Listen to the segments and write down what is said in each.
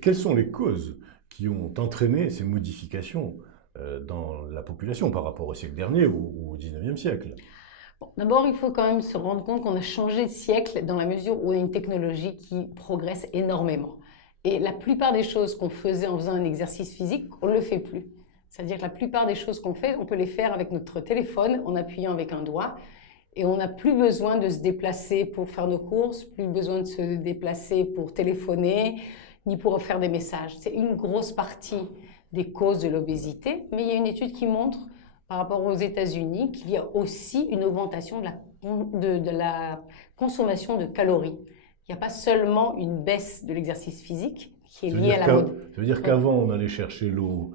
quelles sont les causes qui ont entraîné ces modifications dans la population par rapport au siècle dernier ou au 19e siècle? Bon, d'abord, il faut quand même se rendre compte qu'on a changé de siècle dans la mesure où on a une technologie qui progresse énormément. Et la plupart des choses qu'on faisait en faisant un exercice physique, on ne le fait plus. C'est-à-dire que la plupart des choses qu'on fait, on peut les faire avec notre téléphone en appuyant avec un doigt. Et on n'a plus besoin de se déplacer pour faire nos courses, plus besoin de se déplacer pour téléphoner, ni pour faire des messages. C'est une grosse partie des causes de l'obésité, mais il y a une étude qui montre, par rapport aux États-Unis, qu'il y a aussi une augmentation de la consommation de calories. Il n'y a pas seulement une baisse de l'exercice physique qui est liée à la mode. Ça veut dire qu'avant, on allait chercher l'eau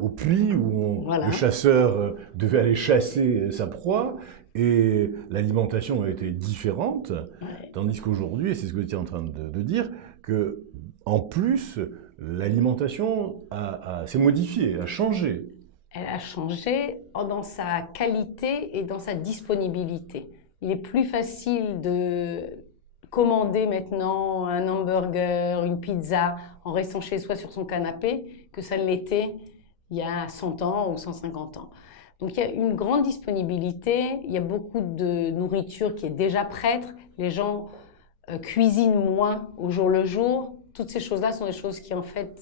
au puits, où Voilà. le chasseur devait aller chasser sa proie, et l'alimentation a été différente, Ouais. tandis qu'aujourd'hui, et c'est ce que tu es en train de dire, que en plus, l'alimentation s'est modifiée, a changé. Elle a changé dans sa qualité et dans sa disponibilité. Il est plus facile de commander maintenant un hamburger, une pizza en restant chez soi sur son canapé que ça ne l'était il y a 100 ans ou 150 ans. Donc il y a une grande disponibilité, il y a beaucoup de nourriture qui est déjà prête, les gens cuisinent moins au jour le jour. Toutes ces choses-là sont des choses qui en fait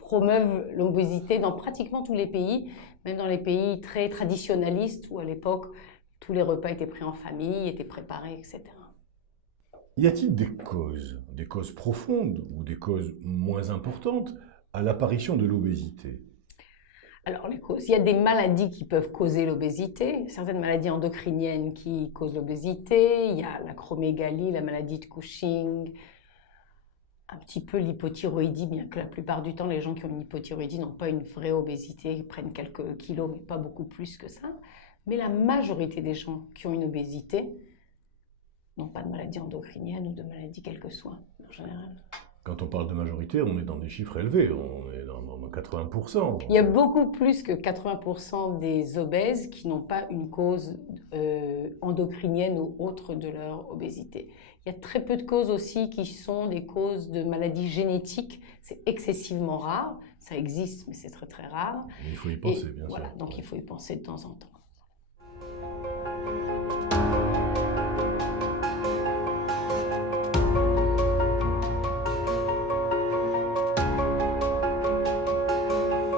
promeuvent l'obésité dans pratiquement tous les pays, même dans les pays très traditionnalistes où à l'époque tous les repas étaient pris en famille, étaient préparés, etc. Y a-t-il des causes profondes ou des causes moins importantes à l'apparition de l'obésité? Alors les causes, il y a des maladies qui peuvent causer l'obésité, certaines maladies endocriniennes qui causent l'obésité, il y a l'acromégalie, la maladie de Cushing, un petit peu l'hypothyroïdie, bien que la plupart du temps, les gens qui ont une hypothyroïdie n'ont pas une vraie obésité, ils prennent quelques kilos, mais pas beaucoup plus que ça. Mais la majorité des gens qui ont une obésité n'ont pas de maladie endocrinienne ou de maladie quelle que soit, en général. Quand on parle de majorité, on est dans des chiffres élevés, on est dans 80%. Il y a beaucoup plus que 80% des obèses qui n'ont pas une cause endocrinienne ou autre de leur obésité. Il y a très peu de causes aussi qui sont des causes de maladies génétiques. C'est excessivement rare. Ça existe, mais c'est très très rare. Mais il faut y penser, bien voilà, sûr. donc il faut y penser de temps en temps.